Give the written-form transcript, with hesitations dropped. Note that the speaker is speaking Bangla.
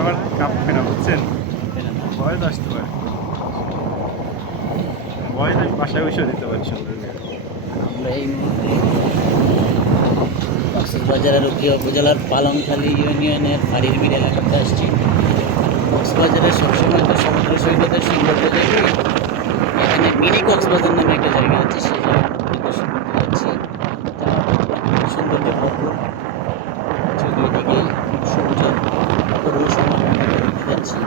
আবার কাঁপবে না বুঝছেন, ভয় তো আসতে পারে। ভয় তো আমি বাসায় বসেও দিতে পারি সুন্দর। আমরা এই মুহূর্তে কক্সবাজারের রুকিয়া উপজেলার পালংখালী ইউনিয়নের ফাঁড়ির মিল এলাকাতে আসছি। কক্সবাজারের সবসময় তো সমুদ্র সৈকতের সৌন্দর্য দেখি, এখানে মিনি কক্সবাজার নামে একটা জায়গা আছে, সেই জায়গাটা পরিদর্শন করতে যাচ্ছি। প্রাকৃতিক সৌন্দর্যে ভরপুর, চতুর্দিকে সবুজের অপূর্ব সমারোহ দেখতে যাচ্ছি।